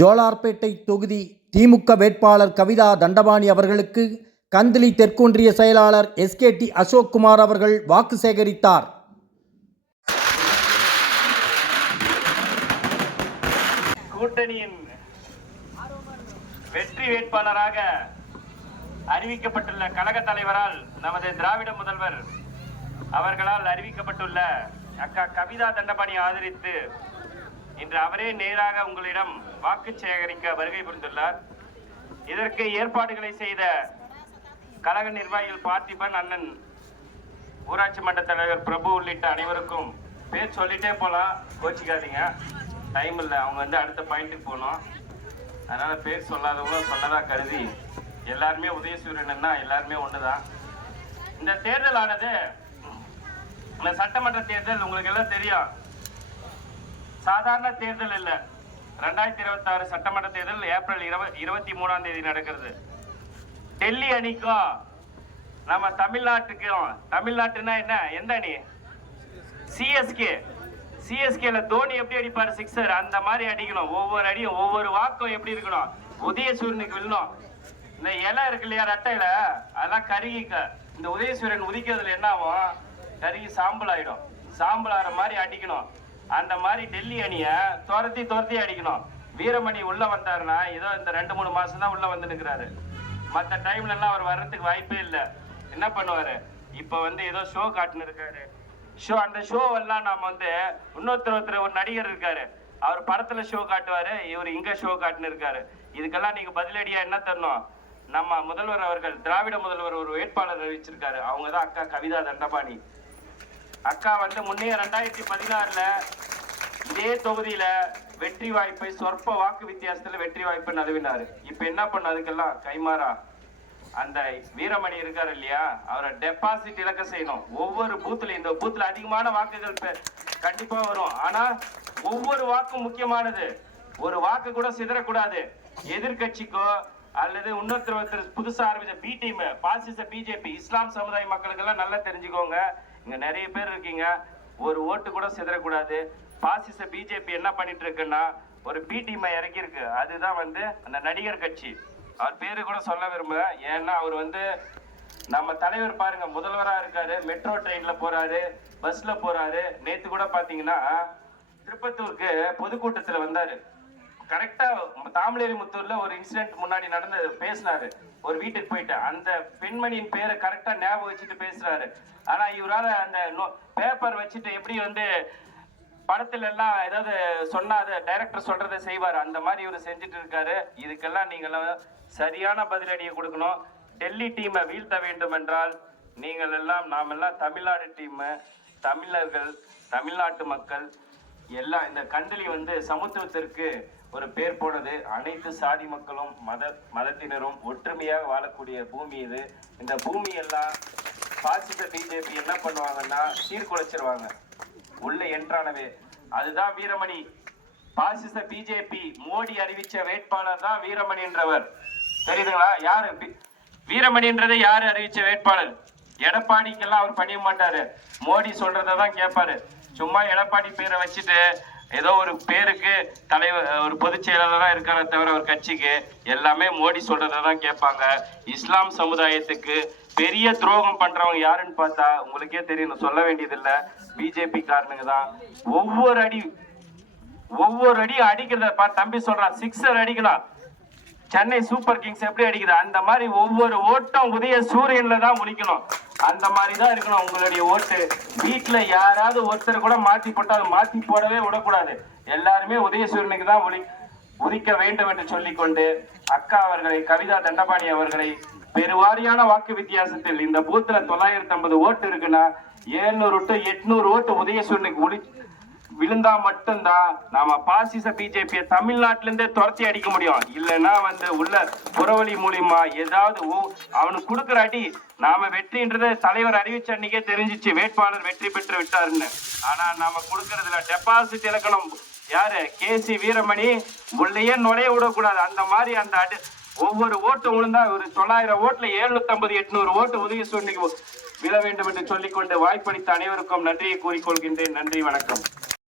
ஜோலார்பேட்டை தொகுதி திமுக வேட்பாளர் கவிதா தண்டபாணி அவர்களுக்கு கந்திலி தெற்கொன்றிய செயலாளர் SKT அசோக்குமார் அவர்கள் வாக்கு சேகரித்தார். கூட்டணியின் வெற்றி வேட்பாளராக அறிவிக்கப்பட்டுள்ள கழக தலைவரால் நமது திராவிட முதல்வர் அவர்களால் அறிவிக்கப்பட்டுள்ள அக்கா கவிதா தண்டபாணி ஆதரித்து இன்று அவரே நேராக உங்களிடம் வாக்கு சேகரிக்க வருகை புரிந்துள்ளார். இதற்கு ஏற்பாடுகளை செய்த கழக நிர்வாகிகள் பார்த்திபன், அண்ணன் ஊராட்சி மன்ற தலைவர் பிரபு உள்ளிட்ட அனைவருக்கும் பேர் சொல்லிட்டே போலாம், கோச்சிக்காதீங்க, டைம் இல்லை, அவங்க அடுத்த பாயிண்ட்டுக்கு போகணும். அதனால பேர் சொல்லாதவங்களும் சொன்னதா கருதி எல்லாருமே உதயசூரியன்னா எல்லாருமே ஒன்றுதான். இந்த தேர்தலானது, இந்த சட்டமன்ற தேர்தல் உங்களுக்கு எல்லாம் தெரியும், சாதாரண தேர்தல் இல்லை. 2026 சட்டமன்ற தேர்தல் ஏப்ரல் 23 நடக்கிறது. டெல்லி அணிக்கும் நம்ம தமிழ்நாட்டுக்கும், தமிழ்நாட்டுனா என்ன, எந்த அணி? சிஎஸ்கேல தோனி எப்படி அடிப்பாரு சிக்ஸர், அந்த மாதிரி அடிக்கணும். ஒவ்வொரு அடியும் ஒவ்வொரு வாக்கும் எப்படி இருக்கணும், உதயசூரியனுக்கு விழணும். இந்த இலை இருக்கு இல்லையா, ரெட்டையில, அதெல்லாம் கருகி இந்த உதயசூரியன் உதிக்கிறதுல என்ன ஆகும், கருகி சாம்பல் ஆயிடும். சாம்பல் ஆகிற மாதிரி அடிக்கணும். அந்த மாதிரி டெல்லி அணியை துரத்தி அடிக்கணும். வீரமணி உள்ள வந்தாருன்னா ஏதோ இந்த 2-3 மாசம் தான் உள்ள வந்து நிற்கிறாரு. மற்ற டைம்ல எல்லாம் அவர் வர்றதுக்கு வாய்ப்பே இல்லை. என்ன பண்ணுவாரு, இப்ப ஏதோ ஷோ காட்டுன்னு இருக்காரு. அந்த ஷோவெல்லாம் நாம இன்னொருத்தர் ஒரு நடிகர் இருக்காரு, அவர் படத்துல ஷோ காட்டுவாரு, இவர் இங்க ஷோ காட்டுன்னு இருக்காரு. இதுக்கெல்லாம் நீங்க பதிலடியா என்ன தரணும், நம்ம முதல்வர் அவர்கள், திராவிட முதல்வர் ஒரு வேட்பாளர் அறிவிச்சிருக்காரு. அவங்கதான் அக்கா கவிதா தண்டபாணி. அக்கா முன்னே 2016 இதே தொகுதியில வெற்றி வாய்ப்பை சொற்ப வாக்கு வித்தியாசத்துல வெற்றி வாய்ப்பை நழுவினாரு. இப்ப என்ன பண்ண, அதுக்கெல்லாம் கைமாறா அந்த வீரமணி இருக்காரு இல்லையா, அவரை டெபாசிட் இழக்க செய்யணும். ஒவ்வொரு பூத்துல, இந்த பூத்துல அதிகமான வாக்குகள் கண்டிப்பா வரும். ஆனா ஒவ்வொரு வாக்கும் முக்கியமானது. ஒரு வாக்கு கூட சிதறக்கூடாது. எதிர்கட்சிக்கோ அல்லது இன்னொருத்தர் புதுசா ஆரம்பிச்ச பி டீம், பாசிச பிஜேபி, இஸ்லாம் சமுதாய மக்களுக்கு எல்லாம் நல்லா தெரிஞ்சுக்கோங்க, இங்க நிறைய பேர் இருக்கீங்க, ஒரு ஓட்டு கூட சிதறக்கூடாது. பாசிச பிஜேபி என்ன பண்ணிட்டு இருக்குன்னா, ஒரு பி டீமை இறக்கிருக்கு. அதுதான் அந்த நடிகர் கட்சி. அவர் பேரு கூட சொல்ல விரும்பல, ஏன்னா அவர் நம்ம தலைவர் பாருங்க, முதல்வரா இருக்காரு, மெட்ரோ ட்ரெயின்ல போறாரு, பஸ்ல போறாரு. நேத்து கூட பாத்தீங்கன்னா திருப்பத்தூருக்கு பொதுக்கூட்டத்துல வந்தாரு. கரெக்டா தாமலேரி முத்தூர்ல ஒரு இன்சிடென்ட் முன்னாடி நடந்து பேசினாரு. ஒரு வீட்டுக்கு போயிட்டு அந்த பெண்மணியின் பேரை கரெக்டா ஞாபகம் வச்சுட்டு பேசுறாரு. ஆனா இவரால அந்த பேப்பர் வச்சுட்டு எப்படி படத்துல எல்லாம் ஏதாவது சொன்னா அதை டைரக்டர் சொல்றதை செய்வாரு, அந்த மாதிரி இவர் செஞ்சுட்டு இருக்காரு. இதுக்கெல்லாம் நீங்க சரியான பதிலடியை கொடுக்கணும். டெல்லி டீமை வீழ்த்த வேண்டும் என்றால் நீங்கள் எல்லாம், நாம் எல்லாம் தமிழ்நாடு டீம், தமிழர்கள், தமிழ்நாட்டு மக்கள் எல்லாம் இந்த கந்திலி சமத்துவத்திற்கு ஒரு பேர் போனது. அனைத்து சாதி மக்களும் மதத்தினரும் ஒற்றுமையாக வாழக்கூடிய பூமி இது. இந்த பூமி எல்லாம் பாசிச பிஜேபி என்ன பண்ணுவாங்கன்னா சீர்குலைச்சிருவாங்க உள்ள என்றானவே. அதுதான் வீரமணி. பாசிச பிஜேபி மோடி அறிவிச்ச வேட்பாளர் தான் வீரமணி என்றவர். தெரியுதுங்களா? யாரு வீரமணின்றதை யாரு அறிவிச்ச வேட்பாளர்? எடப்பாடிக்கெல்லாம் அவர் பண்ணிய மாட்டாரு, மோடி சொல்றதான் கேட்பாரு. சும்மா எடப்பாடி பேரை வச்சுட்டு ஏதோ ஒரு பேருக்கு தலைவர், ஒரு பொதுச் செயலாளரா இருக்கார தவிர ஒரு கட்சிக்கு எல்லாமே மோடி சொல்றதான் கேட்பாங்க. இஸ்லாம் சமுதாயத்துக்கு பெரிய துரோகம் பண்றவங்க யாருன்னு பார்த்தா உங்களுக்கே தெரியும், சொல்ல வேண்டியதில்லை, பிஜேபி காரனுங்க தான். ஒவ்வொரு அடியும் அடிக்கிறத தம்பி சொல்றான், சிக்ஸர் அடிக்கலாம். சென்னை சூப்பர் கிங்ஸ் எப்படி அடிக்குது, அந்த மாதிரி ஒவ்வொரு ஓட்டம் உதய சூரியன்ல தான் முடிக்கணும். அந்த மாதிரி தான் இருக்கணும் உங்களுடைய ஓட்டு. வீட்டுல யாராவது ஒருத்தர் கூட மாத்தி போட்டாலும் மாத்தி போடவே விடக்கூடாது. எல்லாருமே உதயசூரியனுக்கு தான் உதிக்க வேண்டும் என்று சொல்லிக்கொண்டு அக்கா அவர்களை, கவிதா தண்டபாணி அவர்களை பெருவாரியான வாக்கு வித்தியாசத்தில், இந்த பூத்துல 950 ஓட்டு இருக்குன்னா 700 to 800 ஓட்டு உதயசூரியனுக்கு விழுந்தா மட்டும்தான் நாம பாசிச பிஜேபியை தமிழ்நாட்டில இருந்தே துரத்தி அடிக்க முடியும். இல்லைன்னா உள்ள புறவழி மூலியமா ஏதாவது அவனுக்கு கொடுக்குற அடி, நாம வெற்றின்றதை தலைவர் அறிவிச்ச அன்னைக்கே தெரிஞ்சிச்சு, வேட்பாளர் வெற்றி பெற்று விட்டாருன்னு. ஆனா நாம கொடுக்கறதுல டெபாசிட் இழக்கணும். யாரு? கேசி வீரமணி உள்ளேயே நுழைய விடக்கூடாது. அந்த மாதிரி அந்த ஒவ்வொரு ஓட்டு விழுந்தா ஒரு 900 ஓட்டுல 750-800 ஓட்டு உதயசூரியனுக்கு விழ வேண்டும் என்று சொல்லிக்கொண்டு வாய்ப்பளித்த அனைவருக்கும் நன்றியை கூறிக்கொள்கின்றேன். நன்றி, வணக்கம்.